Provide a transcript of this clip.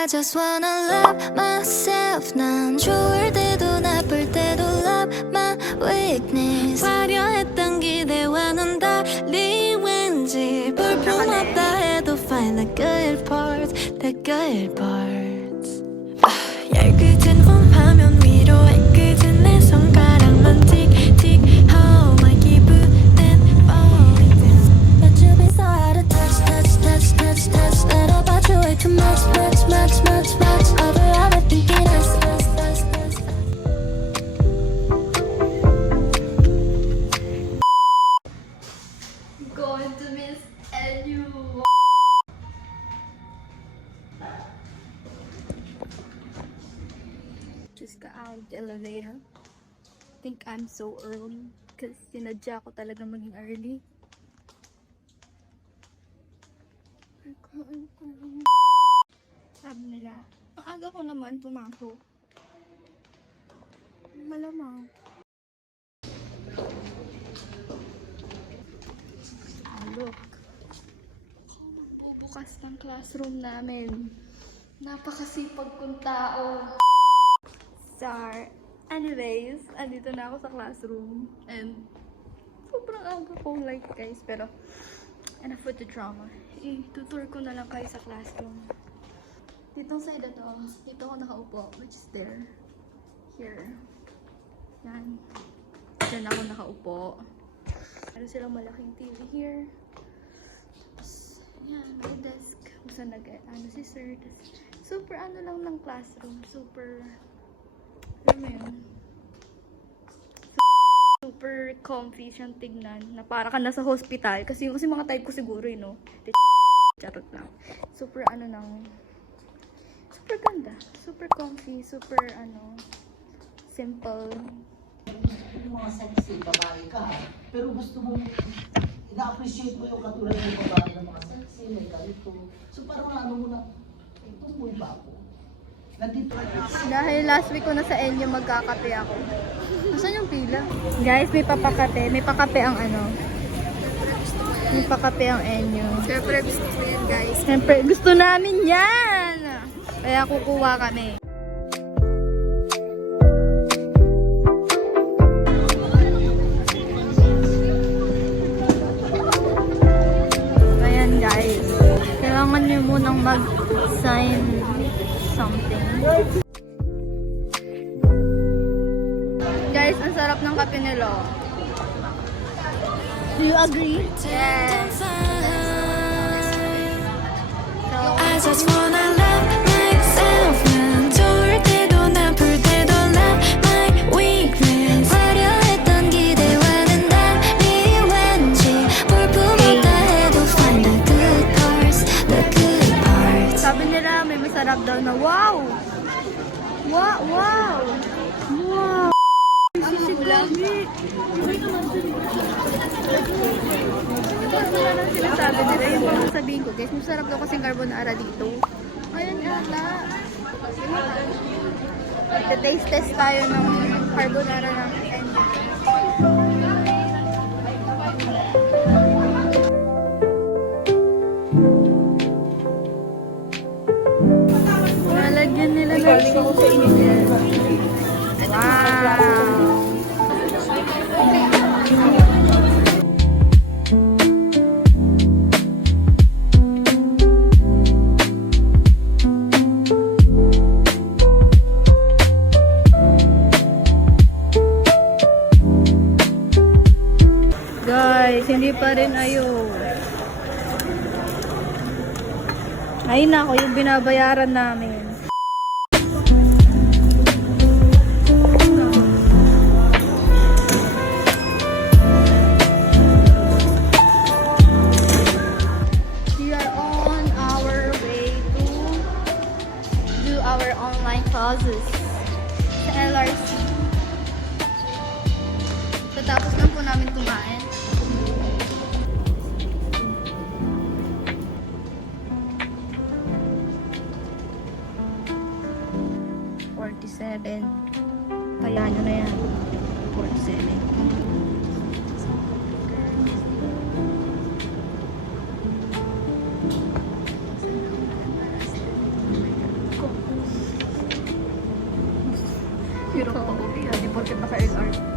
I just wanna love myself. 난 좋을 때도 나쁠 때도 love my weakness. 화려했던 기대와는 달리 왠지 볼품없다 해도 find the good parts, the good parts. 얇게진 화면 위로 애꿎은 내 손가락만 틱틱. How my 기분은 falling down. But you be so out of touch, touch, touch, touch, touch. That about you way too much, much, much, much, much. I've been thinking us. Going to miss you. Just got out of the elevator. Think I'm so early because sinadya ko talaga maging early. Sabi nila, ang aga ko naman pumasok. Malamang. Look. Bukas ng classroom namin. Napakasipag kong tao. Anyways, andito na ako sa classroom. And sobrang aga kong light guys. Pero enough with the drama. I-tutor ko na lang kayo sa classroom. Ditong side na to. Dito ako nakaupo. Which is there. Here. Yan. Diyan ako nakaupo. Meron silang malaking TV here. Tapos, ayan, may desk. Kung saan si sir. Tapos, super lang ng classroom. Super, alam mo yun. Super comfy siyang tignan. Na para ka nasa hospital. Kasi mga type ko siguro yun, no? Charot lang. Super super ganda. Super comfy. Super, simple. Yung mga sexy, babae ka, pero gusto mo, ina-appreciate mo yung katulad ng babae ng mga sexy, may ganito. So parang ano mo na, tumboy ba ako? Nandito Dahil last week ko na sa Enyo, magkakape ako. Saan yung pila? Guys, may papakape. May pakape ang May pakape ang Enyo. Siyempre gusto ko yan, guys. Siyempre gusto namin yan! Kaya kukuha kami. Kailangan nyo munang mag-sign something. Guys, ang sarap ng kape nila. Do you agree? Yes. So, I just wanna love myself. 난 좋을 때도 나쁠 때도 love my weakness. 화려했던 기대와는 달리 왠지 볼품없다 해도 find the good parts, the good parts. sabi nila may masarap daw na wow! Wow! Wow! Wow! Sisigami! Wala lang sinasabi nila. Yung mga sabihin ko, guys, masarap daw kasing carbonara dito. Ayun yata. Taste test tayo ng carbonara ng nalagyan nila ng cheese. Wow! Guys, hindi pa rin ayos. Ay nako, yung binabayaran namin. We are on our way to do our online classes sa LRC. Tatapos lang po namin kumain. Kaya nyo na yan. 47. Pero pa uuwi, di porket naka-LRT.